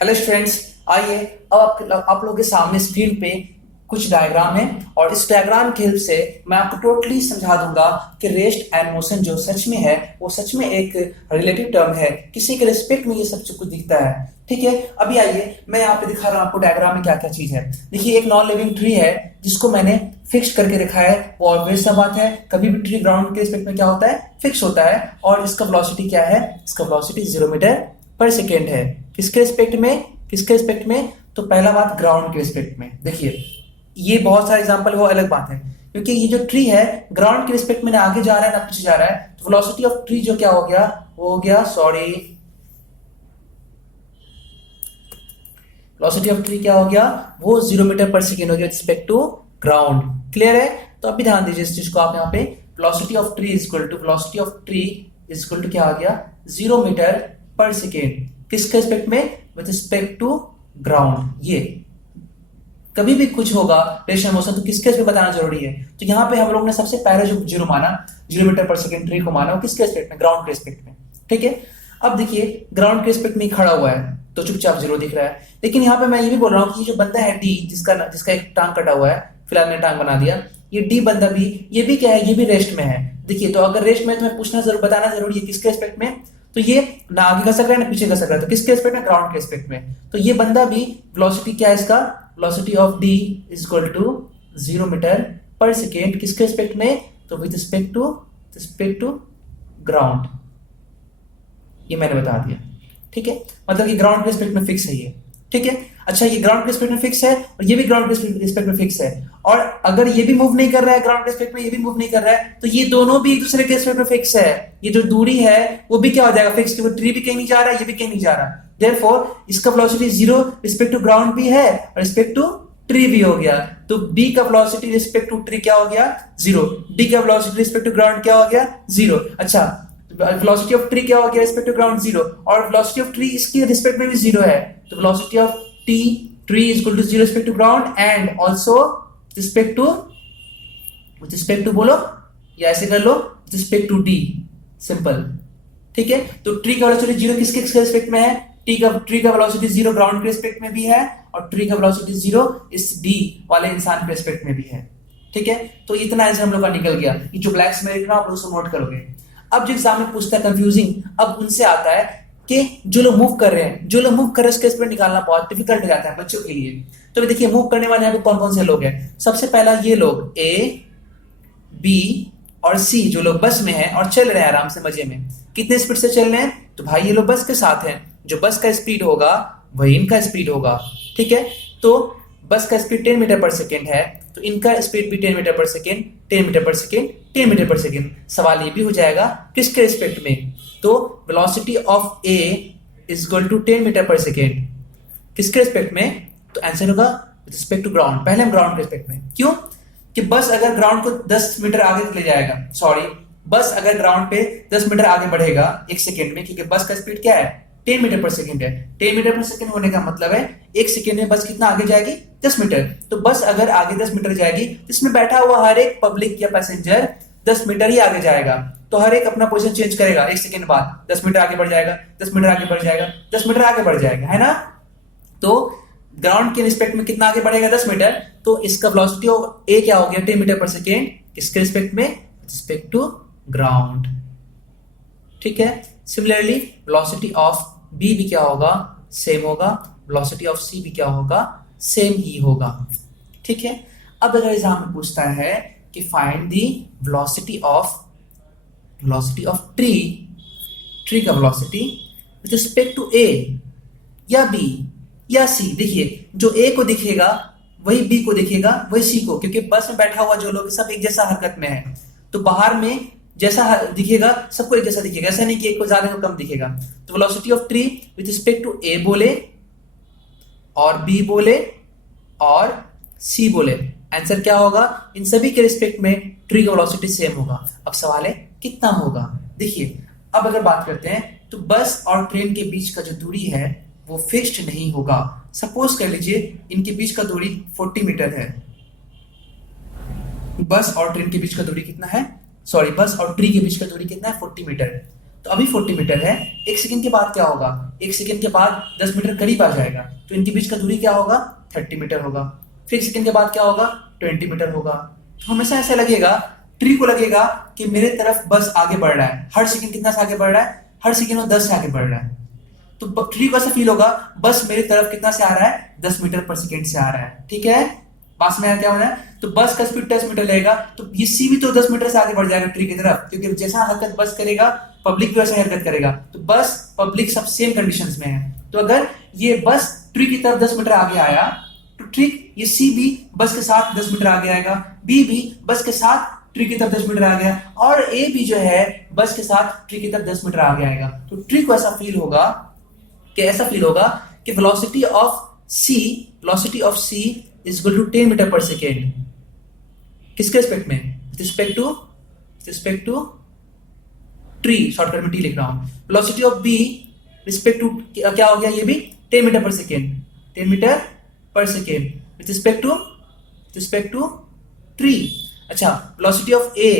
Hello students, आइए अब आप लोगों के सामने स्क्रीन पे कुछ डायग्राम है और इस डायग्राम की हेल्प से मैं आपको टोटली समझा दूंगा कि रेस्ट एंड मोशन जो सच में है वो सच में एक रिलेटिव टर्म है। किसी के रिस्पेक्ट में ये सब कुछ दिखता है। ठीक है, अभी आइए मैं यहाँ पे दिखा रहा हूँ आपको डायग्राम में क्या क्या चीज है। देखिए, एक नॉन लिविंग ट्री है जिसको मैंने फिक्स करके रखा है। वो ऑब्वियस सा बात है, कभी भी ट्री ग्राउंड के रिस्पेक्ट में क्या होता है, फिक्स होता है। और इसका वेलोसिटी क्या है, इसका वेलोसिटी 0 मीटर पर सेकेंड है। किसके रिस्पेक्ट में, किसके रिस्पेक्ट में? तो पहला बात ग्राउंड के रिस्पेक्ट में। देखिए, ये बहुत सारे एग्जांपल वो अलग बात है, क्योंकि ये जो ट्री है ग्राउंड के रिस्पेक्ट में ना आगे जा रहा है ना पीछे जा रहा है। तो वेलोसिटी ऑफ ट्री जो क्या हो गया, वो हो गया, सॉरी, वेलोसिटी ऑफ ट्री क्या हो गया, वो 0 मीटर पर सेकेंड हो गया रिस्पेक्ट टू ग्राउंड। क्लियर है? तो अभी ध्यान दीजिए इस चीज को। आप यहाँ पे velocity of tree is equal to velocity of tree is equal to क्या आ गया, 0 मीटर पर सेकेंड। किसके रिस्पेक्ट में? With respect to ground. ये कभी भी कुछ होगा रेशनल मोशन तो किसके रिस्पेक्ट बताना जरूरी है। तो यहाँ पे हम लोग ने सबसे पहले जो जीरो माना, 0 मीटर पर सेकेंड ट्री को माना, वो किसके रिस्पेक्ट में, ग्राउंड के रिस्पेक्ट में। ठीक है, अब देखिए ग्राउंड के रिस्पेक्ट में खड़ा हुआ है तो चुपचाप 0 दिख रहा है। लेकिन यहाँ पे मैं ये भी बोल रहा हूँ कि जो बंदा है डी, जिसका एक टांग कटा हुआ है, फिलहाल मैंने टांग बना दिया, ये डी बंदा भी, ये भी क्या है, ये भी रेस्ट में है। देखिए, तो अगर रेस्ट में तो मैं पूछना जरूर, बताना जरूरी है किसके रिस्पेक्ट में। तो ये ना आगे का सक रहा है ना पीछे का सक रहा है, तो किसके रिस्पेक्ट में, ग्राउंड के रिस्पेक्ट में। तो ये बंदा भी वेलोसिटी क्या है इसका, velocity of D is equal to 0 metre per second. किसके रिस्पेक्ट में? तो विद रिस्पेक्ट टू ग्राउंड। ये मैंने बता दिया। ठीक है, मतलब कि ग्राउंड के रिस्पेक्ट में फिक्स है ये। ठीक है, अच्छा, ये ग्राउंड के रिस्पेक्ट में फिक्स है और ये भी ग्राउंड के रिस्पेक्ट में फिक्स है। और अगर ये भी मूव नहीं कर रहा है ग्राउंड के रिस्पेक्ट में, ये भी मूव नहीं कर रहा है, तो ये दोनों भी एक दूसरे के रिस्पेक्ट में फिक्स है। ये जो दूरी है वो भी क्या हो जाएगा, फिक्स, क्योंकि ट्री भी कहीं नहीं जा रहा है, ये भी कहीं नहीं जा रहा। देयरफॉर इसका वेलोसिटी 0 रिस्पेक्ट टू ग्राउंड भी है और रिस्पेक्ट टू ट्री भी हो गया। तो b का वेलोसिटी रिस्पेक्ट टू ट्री क्या हो गया, 0। d का वेलोसिटी रिस्पेक्ट टू ग्राउंड क्या हो गया, 0। अच्छा, वेलोसिटी ऑफ ट्री क्या हो गया, रिस्पेक्ट टू ग्राउंड 0, और वेलोसिटी ऑफ ट्री इसके रिस्पेक्ट में भी 0 है। तो velocity of t tree is equal to 0 respect to ground and also respect to बोलो या ऐसे कर लो, रिस्पेक्ट टू d। सिंपल। ठीक है, तो ट्री का वेलोसिटी 0 किसके रिस्पेक्ट में है, ट्री का वेलोसिटी 0 ग्राउंड के रिस्पेक्ट में भी है और ट्री का वेलोसिटी 0 इस डी वाले इंसान के रिस्पेक्ट में भी है। ठीक है, तो इतना आंसर हम लोग का निकल गया। ये जो ब्लैक्स में लिख रहा हूं आप लोग उसको नोट करोगे। अब जो एग्जाम में पूछता है कंफ्यूजिंग, अब उनसे आता है कि जो लोग मूव कर रहे हैं, उसके रिस्पेक्ट निकालना बहुत डिफिकल्ट हो जाता है बच्चों के लिए। तो देखिए, मूव करने वाले यहाँ पे कौन कौन से लोग हैं। सबसे पहला ये लोग ए, बी और सी, जो लोग बस में हैं और चल रहे हैं आराम से मजे में। कितने स्पीड से चल रहे हैं, तो भाई ये लोग बस के साथ हैं। जो बस का स्पीड होगा वही इनका स्पीड होगा। ठीक है, तो बस का स्पीड 10 मीटर पर सेकेंड है, तो इनका स्पीड भी 10 metre per second, 10 metre per second, 10 metre per second. सवाल ये भी हो जाएगा किसके रिस्पेक्ट में, तो velocity of A is equal to 10 metre per second. किसके रिस्पेक्ट में, तो आंसर होगा विद रिस्पेक्ट टू ग्राउंड। पहले हम ग्राउंड के रिस्पेक्ट में, क्यों कि बस अगर ग्राउंड को 10 मीटर आगे ले जाएगा, सॉरी, बस अगर ग्राउंड पे 10 मीटर आगे बढ़ेगा 1 सेकेंड में, क्योंकि बस का स्पीड क्या है, 10 मीटर पर सेकेंड है। 10 मीटर पर सेकेंड होने का मतलब है 1 सेकेंड में बस कितना आगे जाएगी, 10 मीटर। तो बस अगर आगे 10 मीटर जाएगी, इसमें बैठा हुआ हर एक पब्लिक या पैसेंजर 10 मीटर ही आगे जाएगा। तो हर एक अपना पोजीशन चेंज करेगा 1 सेकेंड बाद, 10 मीटर आगे बढ़ जाएगा, 10 मीटर आगे बढ़ जाएगा, 10 मीटर आगे बढ़ जाएगा, है ना। तो ग्राउंड के रिस्पेक्ट में कितना आगे बढ़ेगा, 10 मीटर। तो इसका वेलोसिटी ऑफ ए क्या हो गया, 10 मीटर पर सेकेंड। किसके रिस्पेक्ट में, रिस्पेक्ट टू ग्राउंड। ठीक है, सिमिलरली वेलोसिटी ऑफ बी भी क्या होगा, सेम होगा। वेलोसिटी ऑफ सी भी क्या होगा, सेम ही होगा। ठीक है, अब अगर एग्जाम में पूछता है कि find the velocity of tree का वेलोसिटी विद रिस्पेक्ट टू ए या बी या सी। देखिए, जो ए को दिखेगा वही बी को दिखेगा, वही सी को, क्योंकि बस में बैठा हुआ जो लोग सब एक जैसा हरकत में है। तो बाहर में जैसा दिखेगा सबको एक जैसा दिखेगा, ऐसा नहीं कि एक को ज्यादा को कम दिखेगा। तो velocity of tree with respect to A बोले और बी बोले और सी बोले, आंसर क्या होगा, इन सभी के रिस्पेक्ट में ट्री का वेलोसिटी सेम होगा। अब सवाल है कितना होगा। देखिए, अब अगर बात करते हैं तो बस और ट्रेन के बीच का जो दूरी है वो फिक्स्ड नहीं होगा। सपोज कर लीजिए इनके बीच का दूरी 40 मीटर है। बस और ट्रेन के बीच का दूरी कितना है, सॉरी, बस और ट्री के बीच का दूरी कितना है, 40 मीटर। तो अभी 40 मीटर है, 1 सेकंड के बाद क्या होगा, 1 सेकंड के बाद 10 मीटर करीब आ जाएगा, तो इनके बीच का दूरी क्या होगा, 30 मीटर होगा। फिर 1 सेकंड के बाद क्या होगा, 20 मीटर होगा। तो हमेशा ऐसा लगेगा, ट्री को लगेगा कि मेरे तरफ बस आगे बढ़ रहा है, हर सेकंड कितना से आगे बढ़ रहा है, हर सेकंड में 10 से आगे बढ़ रहा है। तो ट्री को ऐसा फील होगा, बस मेरी तरफ कितना से आ रहा है, 10 मीटर पर सेकंड से आ रहा है। ठीक है, पास में क्या होना है, तो बस का स्पीड 10 मीटर लगेगा, तो ये सी भी तो 10 मीटर से आगे बढ़ जाएगा ट्री की तरफ, क्योंकि जैसा हरकत बस करेगा पब्लिक भी वैसा हरकत करेगा, तो बस पब्लिक सब सेम कंडीशंस में है। तो अगर ये बस ट्री की तरफ 10 मीटर आगे आया, तो ठीक ये सी भी बस के साथ 10 मीटर आगे आएगा, बी भी बस के साथ ट्री की तरफ 10 मीटर आ गया, और ए भी जो है बस के साथ ट्री की तरफ 10 मीटर आगे आएगा। तो ट्री को ऐसा फील होगा कि velocity of C is equal to 10 metre per second. किसके रिस्पेक्ट में, रिस्पेक्ट टू ट्री, शॉर्टकट में टी लिख रहा हूं। Velocity of B respect to क्या हो गया, ये भी 10 metre per second, 10 metre per second with respect to tree. अच्छा, वेलोसिटी ऑफ ए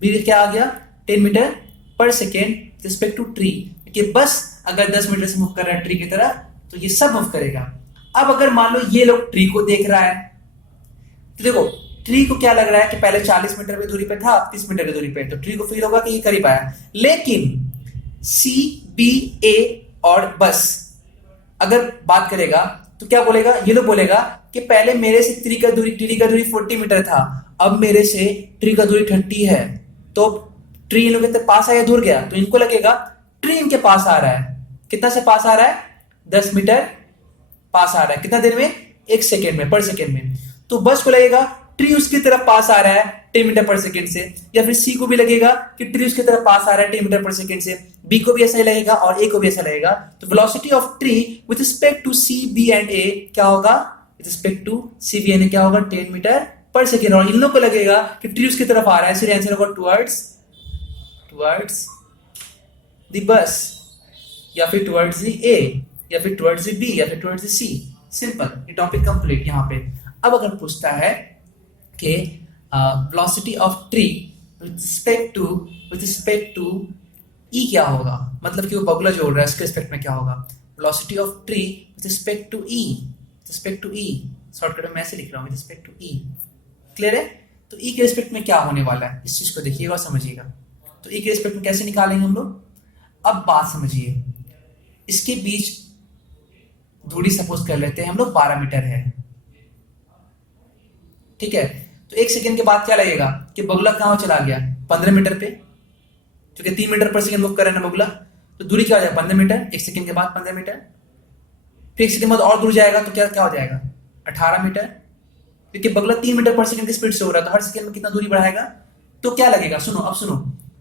भी क्या आ गया, 10 metre per second with respect to tree, कि बस अगर 10 मीटर से मूव कर रहा है ट्री की तरफ, तो ये सब मूव करेगा। अब अगर मान लो ये लोग ट्री को देख रहा है, तो देखो ट्री को क्या लग रहा है कि पहले 40 मीटर की दूरी पे था, अब 30 मीटर की दूरी पे, तो ट्री को फील होगा कि ये करीब आया। लेकिन सी, बी, ए और बस अगर बात करेगा तो क्या बोलेगा, ये लोग बोलेगा कि पहले मेरे से ट्री का दूरी 40 मीटर था, अब मेरे से ट्री का दूरी 30 है, तो ट्री इन लोगों के पास आया, दूर गया, तो इनको लगेगा ट्री इनके पास आ रहा है। कितना से पास आ रहा है, 10 मीटर पास आ रहा है, कितना देर में, 1 सेकेंड में, पर सेकेंड में। तो बस को लगेगा ट्री उसकी तरफ पास आ रहा है 10 मीटर पर सेकेंड से, या फिर सी को भी लगेगा कि ट्री उसकी तरफ पास आ रहा है 10 मीटर पर सेकेंड से, बी को भी ऐसा ही लगेगा और ए को भी ऐसा लगेगा। तो velocity of tree with respect to C, B and A क्या होगा, with respect to C, B and A क्या होगा, 10 मीटर पर सेकेंड। और इन लोगों को लगेगा कि ट्री उसकी तरफ आ रहा है, इसलिए आंसर होगा टुवर्ड्स द बस, या फिर टुवर्ड्स द ए, या फिर टुवर्ड्स द बी, या फिर टुवर्ड्स द सी। सिंपल, ये टॉपिक कंप्लीट यहां पे। अब अगर पूछता है कि velocity of tree with respect to E क्या होगा, मतलब कि वो बगुला जोड़ रहा है, इसके रिस्पेक्ट में क्या होगा, velocity of tree with respect to E, shortcut में ऐसे लिख रहा हूं, with respect to E. Clear है? तो ई के रिस्पेक्ट में क्या होने वाला है, इस चीज को देखिएगा और समझिएगा। तो ई के रिस्पेक्ट में कैसे निकालेंगे हम लोग, अब बात समझिए। इसके बीच दूरी सपोज कर लेते हैं हम लोग 12 मीटर है, ठीक है। तो 1 सेकेंड के बाद क्या लगेगा कि बगुला कहां चला गया, 15 मीटर पे, क्योंकि 3 मीटर पर सेकेंड मूव कर रहा है ना बगुला, तो दूरी क्या हो जाएगा, 15 मीटर, 1 सेकेंड के बाद 15 मीटर। फिर 1 सेकेंड बाद और दूर जाएगा तो क्या हो जाएगा, 18 मीटर, क्योंकि बगुला 3 मीटर पर सेकेंड की स्पीड से हो रहा है, तो हर सेकेंड में कितना दूरी बढ़ाएगा। तो क्या लगेगा, सुनो,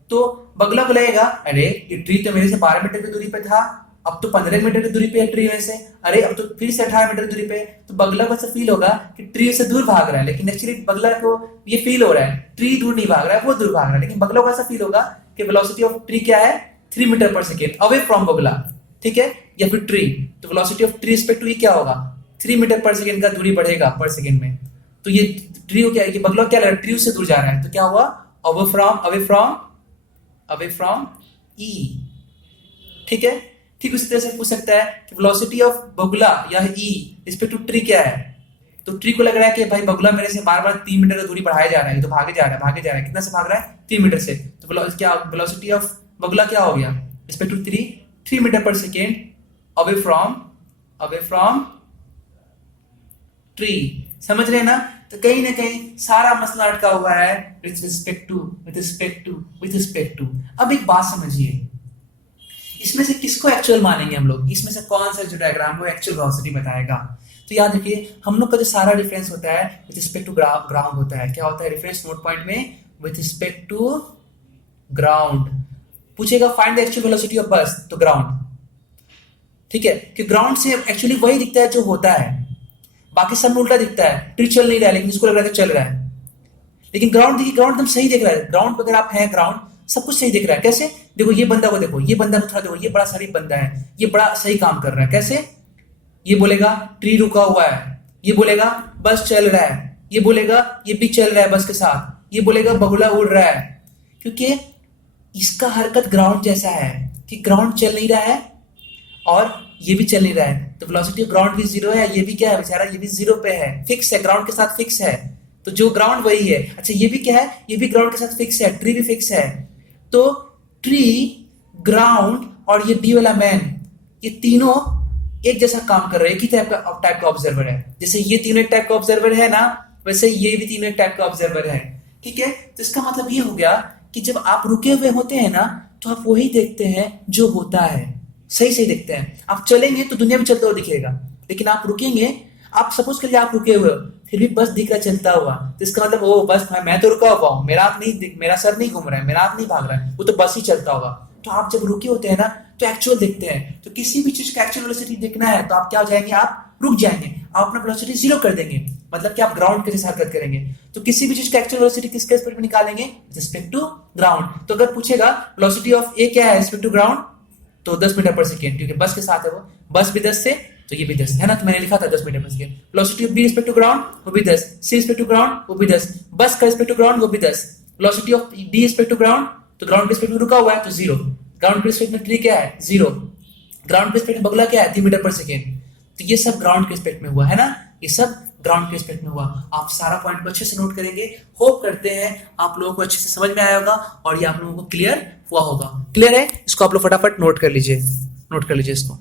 तो बगुला को लगेगा, अरे ये ट्री तो मेरे से 12 मीटर की दूरी पे था, अब तो 15 मीटर की दूरी पे है ट्री में से, अरे अब तो फिर से 18 मीटर की दूरी पे। तो बगुला को ऐसा फील होगा कि ट्री से दूर भाग रहा है, लेकिन एक्चुअली बगुला को ये फील हो रहा है ट्री दूर नहीं भाग रहा है, वो दूर भाग रहा है, लेकिन बगुला को ऐसा फील होगा कि वेलोसिटी ऑफ ट्री क्या है, 3 metre per second away from बगुला, ठीक है, या फिर ट्री। तो velocity of tree respect to E क्या होगा, 3 मीटर पर सेकेंड का दूरी बढ़ेगा पर सेकेंड में। तो ये ट्री को क्या है कि बगुला क्या लग रहा है, ट्री से दूर जा रहा है, तो क्या हुआ, अवे फ्रॉम ई, ठीक है। ठीक उसी तरह से पूछ सकता है कि वेलोसिटी ऑफ बगुला या ई रिस्पेक्ट टू ट्री क्या है। तो ट्री को लग रहा है कि भाई बगुला मेरे से बार बार 3 मीटर की दूरी बढ़ाया जा रहा है, तो भागे जा रहा है, कितना से भाग रहा है, 3 मीटर से। तो क्या वेलोसिटी ऑफ बगुला क्या हो गया, respect to 3 metre per second away from tree. समझ रहे हैं ना? तो कहीं ना कहीं सारा मसला अटका हुआ है विथ रिस्पेक्ट टू। अब एक बात समझिए, इसमें से किसको एक्चुअल मानेंगे हम लोग, इसमें से कौन सा जो डायग्राम वो एक्चुअल वेलोसिटी बताएगा। तो याद रखिए, हम लोग का जो सारा डिफरेंस होता है विथ रिस्पेक्ट टू ग्राउंड होता है। क्या होता है रेफरेंस नोट पॉइंट में, विथ रिस्पेक्ट टू ग्राउंड। पूछेगा find the actual velocity of बस, तो ग्राउंड, ठीक है, कि ग्राउंड से एक्चुअली वही दिखता है जो होता है, बाकी सब में उल्टा दिखता है। ट्री चल नहीं रहा है लेकिन इसको लग रहा है चल रहा है, लेकिन ग्राउंड देखिए, ग्राउंड एकदम सही दिख रहा है। ग्राउंड पर अगर आप हैं, ग्राउंड सब कुछ सही दिख रहा है। कैसे, देखो ये बंदा को देखो, ये बंदा को थोड़ा देखो, ये बड़ा शरीफ बंदा है, ये बड़ा सही काम कर रहा है। कैसे, ये बोलेगा ट्री रुका हुआ है, ये बोलेगा बस चल रहा है, ये बोलेगा ये भी चल रहा है बस के साथ, ये बोलेगा बगुला उड़ रहा है, क्योंकि इसका हरकत ग्राउंड जैसा है। कि ग्राउंड चल नहीं रहा है और ये भी चल नहीं रहा है, तो वेलोसिटी ऑफ ग्राउंड भी जीरो है, ये भी क्या है बेचारा, ये भी जीरो पे है, फिक्स है, ग्राउंड के साथ फिक्स है, तो जो ग्राउंड वही है। अच्छा ये भी क्या है, ये भी ग्राउंड के साथ फिक्स है, ट्री भी फिक्स है, तो ट्री, ग्राउंड और ये डी वाला मैन, ये तीनों एक जैसा काम कर रहे हैं, एक ही टाइप का ऑब्जर्वर है। जैसे ये तीनों एक टाइप का ऑब्जर्वर है ना, वैसे ये भी तीनों एक टाइप का ऑब्जर्वर है। ठीक है, तो इसका मतलब ये हो गया कि जब आप रुके हुए होते हैं ना, तो आप वही देखते हैं जो होता है, सही सही देखते हैं। आप चलेंगे तो दुनिया में चलता हुआ दिखेगा, लेकिन आप रुकेंगे, आप सपोज करिए आप रुके हुए हो, फिर भी बस दिख रहा चलता हुआ, तो इसका मतलब ओ बस मैं तो रुका हुआ हूँ, मेरा सर नहीं घूम रहा है, मेरा आंख नहीं भाग रहा है, वो तो बस ही चलता होगा। तो आप जब रुके होते हैं ना, तो एक्चुअल देखते हैं। तो किसी भी चीज का एक्चुअल वेलोसिटी देखना है तो आप क्या हो जाएंगे, आप रुक जाएंगे, आप अपना वेलोसिटी जीरो कर देंगे, मतलब कि आप ग्राउंड के जैसे हरकत करेंगे। तो किसी भी चीज का एक्चुअल वेलोसिटी किसके रिस्पेक्ट में निकालेंगे, रिस्पेक्ट टू ग्राउंड। तो अगर पूछेगा वेलोसिटी ऑफ ए क्या है रिस्पेक्ट टू ग्राउंड, तो 10 मीटर पर सेकेंड, क्योंकि बस के साथ है वो, बस भी 10 से तो ये भी 10 है ना, तो मैंने लिखा था 10 metre per second. Velocity of B respect to ground वो भी 10, सी रिस्पेक्ट टू ग्राउंड वो भी 10, बस का रिस्पेक्ट टू ग्राउंड वो भी 10, velocity of D respect to ground, तो ग्राउंड के रिस्पेक्ट में रुका हुआ है तो जीरो, ग्राउंड के रिस्पेक्ट में ट्री क्या है जीरो, ग्राउंड के रिस्पेक्ट में बगला क्या है 3 मीटर पर सेकेंड। तो ये सब ग्राउंड के रिस्पेक्ट में हुआ है ना, ये सब ग्राउंड के रिस्पेक्ट में हुआ। आप सारा पॉइंट को अच्छे से नोट करेंगे, होप करते हैं आप लोगों को अच्छे से समझ में आया होगा और ये आप लोगों को क्लियर हुआ होगा। क्लियर है, इसको आप लोग फटाफट नोट कर लीजिए इसको।